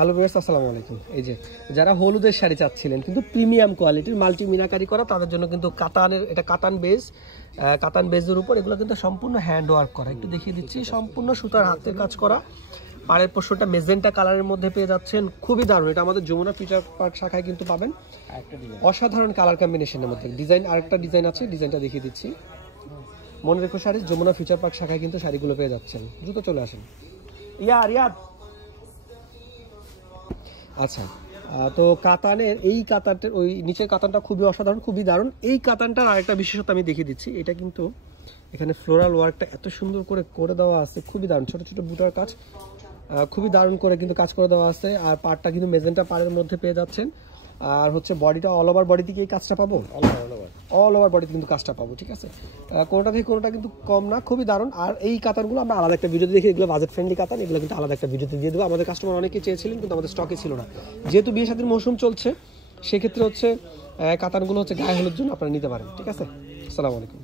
Hello viewers, আসসালামু আলাইকুম। এই যে যারা হলুদের শাড়ি চাচ্ছিলেন কিন্তু প্রিমিয়াম কোয়ালিটির মাল্টি মিনাকারি করা, তাদের জন্য কিন্তু কাতানের, এটা কাতান বেজের উপর এগুলো কিন্তু সম্পূর্ণ হ্যান্ড ওয়ার্ক করা। একটু দেখিয়ে দিচ্ছি, সম্পূর্ণ সুতার হাতের কাজ করা। পাড়ের পোর্শনটা মেজেন্টা কালারের মধ্যে পেয়ে যাচ্ছেন, খুবই দারুণ। এটা আমাদের যমুনা ফিউচার পার্ক শাখায় কিন্তু পাবেন। অসাধারণ কালার কম্বিনেশনের মধ্যে ডিজাইন, আরেকটা ডিজাইন আছে, ডিজাইনটা দেখিয়ে দিচ্ছি। মনে রেখো শাড়ি যমুনা ফিউচার পার্ক শাখায় কিন্তু শাড়িগুলো পেয়ে যাচ্ছেন, দ্রুত চলে আসেন। ইয়াদ আচ্ছা, তো কাতানের এই কাতানটার ওই নিচের কাতানটা খুবই অসাধারণ, খুবই দারুণ। এই কাতানটার আরেকটা বিশেষত্ব আমি দেখিয়ে দিচ্ছি। এটা কিন্তু এখানে ফ্লোরাল ওয়ার্কটা এত সুন্দর করে দেওয়া আছে, খুবই দারুণ। ছোট ছোট বুটার কাজ, খুবই দারুণ করে কিন্তু কাজ করে দেওয়া আছে। আর পাড়টা কিন্তু মেজেন্টা পাড়ের মধ্যে পেয়ে যাচ্ছেন। আর হচ্ছে বডিটা অল ওভার বডি থেকে এই কাজটা পাবো, অল ওভার বডিতে কিন্তু কাজটা পাবো, ঠিক আছে। কোনোটা থেকে কোনোটা কিন্তু কম না, খুবই দারুণ। আর এই কাতানগুলো আমরা আলাদা একটা ভিডিওতে দেখি, এগুলো বাজেট ফ্রেন্ডলি কাতান, এগুলো কিন্তু আলাদা একটা ভিডিওতে দিয়ে দেবো। আমাদের কাস্টমার অনেকে চেয়েছিলেন কিন্তু আমাদের স্টকে ছিল না। যেহেতু বিয়ে শাদীর মৌসুম চলছে, সেক্ষেত্রে হচ্ছে কাতানগুলো হচ্ছে গায়ে হলুদের জন্য আপনারা নিতে পারেন, ঠিক আছে। আসসালামু আলাইকুম।